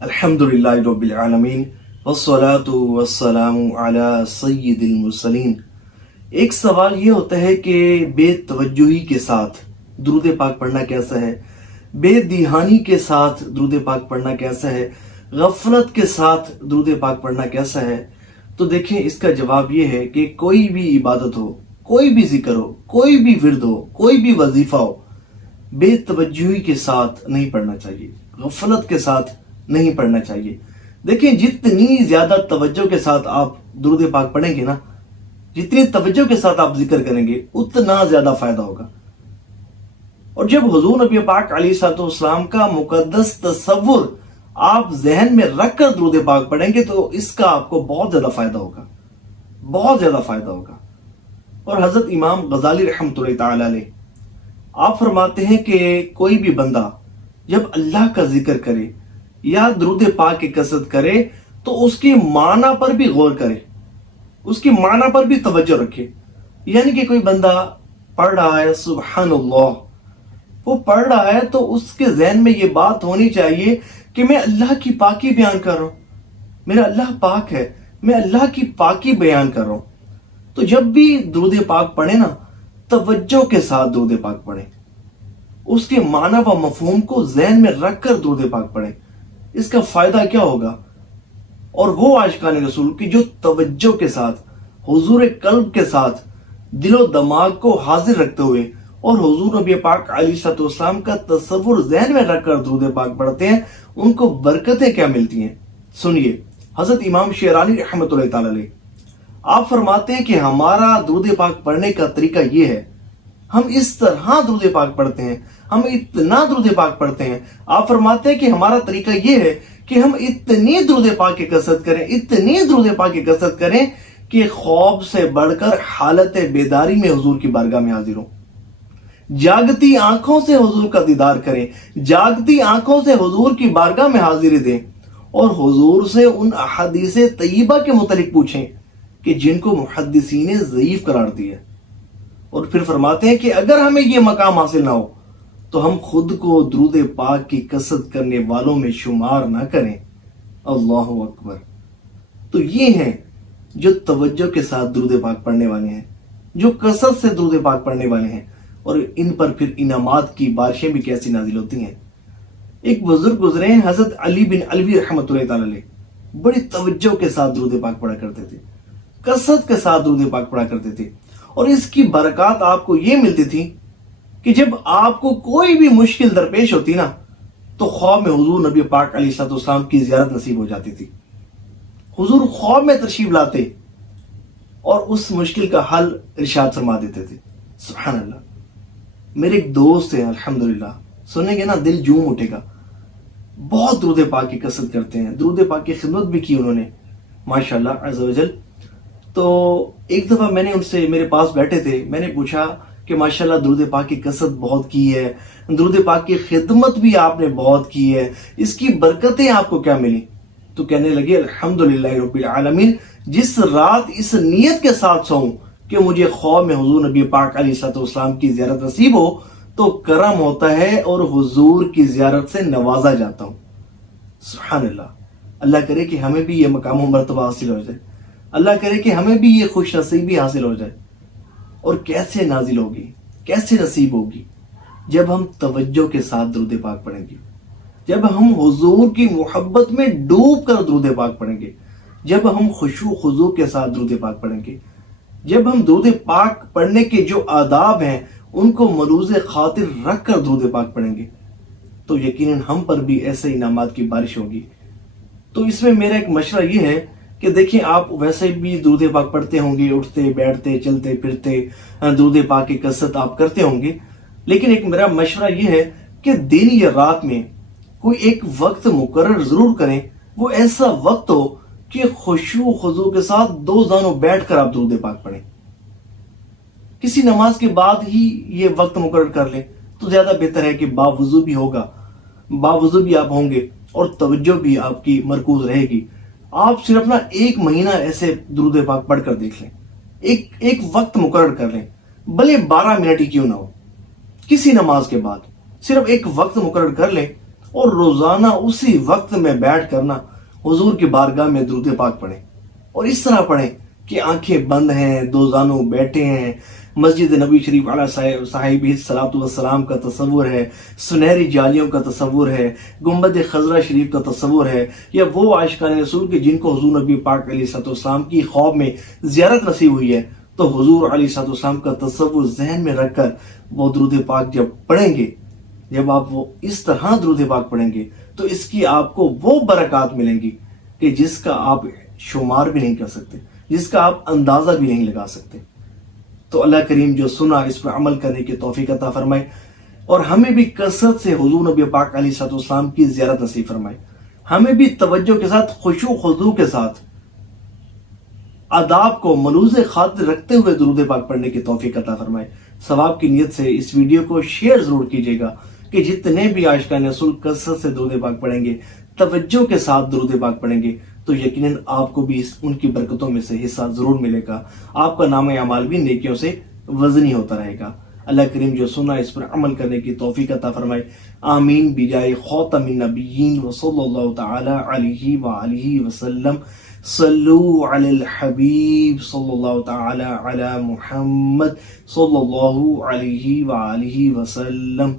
الحمدللہ رب العالمین والصلاة والسلام علی سید المرسلین۔ ایک سوال یہ ہوتا ہے کہ بے توجہی کے ساتھ درود پاک پڑھنا کیسا ہے، بے دھیانی کے ساتھ درود پاک پڑھنا کیسا ہے، غفلت کے ساتھ درود پاک پڑھنا کیسا ہے؟ تو دیکھیں، اس کا جواب یہ ہے کہ کوئی بھی عبادت ہو، کوئی بھی ذکر ہو، کوئی بھی ورد ہو، کوئی بھی وظیفہ ہو، بے توجہی کے ساتھ نہیں پڑھنا چاہیے، غفلت کے ساتھ نہیں پڑھنا چاہیے۔ دیکھیں، جتنی زیادہ توجہ کے ساتھ آپ درود پاک پڑھیں گے نا، جتنی توجہ کے ساتھ آپ ذکر کریں گے، اتنا زیادہ فائدہ ہوگا۔ اور جب حضور نبی پاک علیہ الصلوۃ والسلام کا مقدس تصور آپ ذہن میں رکھ کر درود پاک پڑھیں گے تو اس کا آپ کو بہت زیادہ فائدہ ہوگا، بہت زیادہ فائدہ ہوگا۔ اور حضرت امام غزالی رحمۃ اللہ تعالی علیہ آپ فرماتے ہیں کہ کوئی بھی بندہ جب اللہ کا ذکر کرے یا درود پاک کی کثرت کرے تو اس کے معنی پر بھی غور کرے، اس کی معنی پر بھی توجہ رکھے۔ یعنی کہ کوئی بندہ پڑھ رہا ہے سبحان اللہ، وہ پڑھ رہا ہے تو اس کے ذہن میں یہ بات ہونی چاہیے کہ میں اللہ کی پاکی بیان کر رہا ہوں، میرا اللہ پاک ہے، میں اللہ کی پاکی بیان کر رہا ہوں۔ تو جب بھی درود پاک پڑھیں نا، توجہ کے ساتھ درود پاک پڑھیں، اس کے معنی و مفہوم کو ذہن میں رکھ کر درود پاک پڑھیں۔ اس کا فائدہ کیا ہوگا؟ اور وہ عاشقان رسول کی جو توجہ کے ساتھ، حضور قلب کے ساتھ، دل و دماغ کو حاضر رکھتے ہوئے اور حضور نبی پاک علیہ الصلوۃ والسلام کا تصور ذہن میں رکھ کر درود پاک پڑھتے ہیں، ان کو برکتیں کیا ملتی ہیں؟ سنیے، حضرت امام شیرانی رحمۃ اللہ تعالی علیہ آپ فرماتے ہیں کہ ہمارا درود پاک پڑھنے کا طریقہ یہ ہے، ہم اس طرح درود پاک پڑھتے ہیں، ہم اتنا درود پاک پڑھتے ہیں۔ آپ فرماتے ہیں کہ ہمارا طریقہ یہ ہے کہ ہم اتنی درود پاک کی کثرت کریں، اتنی درود پاک کی کثرت کریں کہ خواب سے بڑھ کر حالت بیداری میں حضور کی بارگاہ میں حاضر ہوں، جاگتی آنکھوں سے حضور کا دیدار کریں، جاگتی آنکھوں سے حضور کی بارگاہ میں حاضری دیں اور حضور سے ان احادیث طیبہ کے متعلق پوچھیں کہ جن کو محدثین نے ضعیف قرار دیا۔ اور پھر فرماتے ہیں کہ اگر ہمیں یہ مقام حاصل نہ ہو تو ہم خود کو درود پاک کی کثرت کرنے والوں میں شمار نہ کریں۔ اللہ اکبر۔ تو یہ ہیں جو توجہ کے ساتھ درود پاک پڑھنے والے ہیں، جو کثرت سے درود پاک پڑھنے والے ہیں، اور ان پر پھر انعامات کی بارشیں بھی کیسی نازل ہوتی ہیں۔ ایک بزرگ گزرے ہیں، حضرت علی بن علوی رحمۃ اللہ تعالی علیہ، بڑی توجہ کے ساتھ درود پاک پڑھا کرتے تھے، کثرت کے ساتھ درود پاک پڑھا کرتے تھے، اور اس کی برکات آپ کو یہ ملتی تھی کہ جب آپ کو کوئی بھی مشکل درپیش ہوتی نا تو خواب میں حضور نبی پاک علیہ الصلوۃ والسلام کی زیارت نصیب ہو جاتی تھی، حضور خواب میں تشریف لاتے اور اس مشکل کا حل ارشاد فرما دیتے تھے۔ سبحان اللہ۔ میرے ایک دوست ہیں، الحمدللہ، سنیں گے نا دل جوم اٹھے گا، بہت درود پاک کی کثرت کرتے ہیں، درود پاک کی خدمت بھی کی انہوں نے ماشاءاللہ عز و جل۔ تو ایک دفعہ میں نے ان سے، میرے پاس بیٹھے تھے، میں نے پوچھا کہ ماشاءاللہ درود پاک کی کثرت بہت کی ہے، درود پاک کی خدمت بھی آپ نے بہت کی ہے، اس کی برکتیں آپ کو کیا ملی؟ تو کہنے لگے الحمدللہ رب العالمین، جس رات اس نیت کے ساتھ سوؤں کہ مجھے خواب میں حضور نبی پاک علیہ الصلوۃ والسلام کی زیارت نصیب ہو تو کرم ہوتا ہے اور حضور کی زیارت سے نوازا جاتا ہوں۔ سبحان اللہ۔ اللہ کرے کہ ہمیں بھی یہ مقام و مرتبہ حاصل ہو جائے، اللہ کرے کہ ہمیں بھی یہ خوش نصیبی حاصل ہو جائے۔ اور کیسے نازل ہوگی، کیسے نصیب ہوگی؟ جب ہم توجہ کے ساتھ درود پاک پڑھیں گے، جب ہم حضور کی محبت میں ڈوب کر درود پاک پڑھیں گے، جب ہم خشوع خضوع کے ساتھ درود پاک پڑھیں گے، جب ہم درود پاک پڑھنے کے جو آداب ہیں ان کو ملوز خاطر رکھ کر درود پاک پڑھیں گے تو یقیناً ہم پر بھی ایسے انعامات کی بارش ہوگی۔ تو اس میں میرا ایک مشورہ یہ ہے کہ دیکھیں، آپ ویسے بھی درود پاک پڑھتے ہوں گے، اٹھتے بیٹھتے چلتے پھرتے درود پاک کی کثرت آپ کرتے ہوں گے، لیکن ایک میرا مشورہ یہ ہے کہ دن یا رات میں کوئی ایک وقت مقرر ضرور کریں، وہ ایسا وقت ہو کہ خشوع خضوع کے ساتھ دو زانوں بیٹھ کر آپ درود پاک پڑھیں۔ کسی نماز کے بعد ہی یہ وقت مقرر کر لیں تو زیادہ بہتر ہے کہ باوضو بھی ہوگا، باوضو بھی آپ ہوں گے اور توجہ بھی آپ کی مرکوز رہے گی۔ آپ صرف نا 1 مہینہ ایسے درود پاک پڑھ کر دیکھ لیں، ایک وقت مقرر کر لیں، بھلے 12 منٹ ہی کیوں نہ ہو، کسی نماز کے بعد صرف ایک وقت مقرر کر لیں اور روزانہ اسی وقت میں بیٹھ کر نا حضور کی بارگاہ میں درود پاک پڑھیں، اور اس طرح پڑھیں کہ آنکھیں بند ہیں، دو زانوں بیٹھے ہیں، مسجد نبی شریف علیہ صاحب الصلاۃ والسلام کا تصور ہے، سنہری جالیوں کا تصور ہے، گنبد خضرا شریف کا تصور ہے، یا وہ عاشقان رسول کے جن کو حضور نبی پاک علیہ الصلوۃ والسلام کی خواب میں زیارت نصیب ہوئی ہے، تو حضور علیہ الصلوۃ والسلام کا تصور ذہن میں رکھ کر وہ درود پاک جب پڑھیں گے، جب آپ وہ اس طرح درود پاک پڑھیں گے تو اس کی آپ کو وہ برکات ملیں گی کہ جس کا آپ شمار بھی نہیں کر سکتے، جس کا آپ اندازہ بھی نہیں لگا سکتے۔ تو اللہ کریم جو سنا اس پر عمل کرنے کی توفیق عطا فرمائے، اور ہمیں بھی کثرت سے حضور نبی پاک علیہ الصلوۃ والسلام کی زیارت نصیب فرمائے، ہمیں بھی توجہ کے ساتھ، خشوع و خضوع کے ساتھ، آداب کو ملوز خاطر رکھتے ہوئے درود پاک پڑھنے کی توفیق عطا فرمائے۔ ثواب کی نیت سے اس ویڈیو کو شیئر ضرور کیجیے گا کہ جتنے بھی عاشقان رسول کثرت سے درود پاک پڑھیں گے، توجہ کے ساتھ درود پاک پڑھیں گے، تو یقیناً آپ کو بھی ان کی برکتوں میں سے حصہ ضرور ملے گا، آپ کا نام اعمال بھی نیکیوں سے وزنی ہوتا رہے گا۔ اللہ کریم جو سنا اس پر عمل کرنے کی توفیق عطا فرمائے، آمین بجائے خاتم النبیین وصلی اللہ تعالی علیہ وآلہ وسلم۔ صلو علی الحبیب صلی اللہ تعالی علی محمد صلی اللہ علیہ وآلہ وسلم۔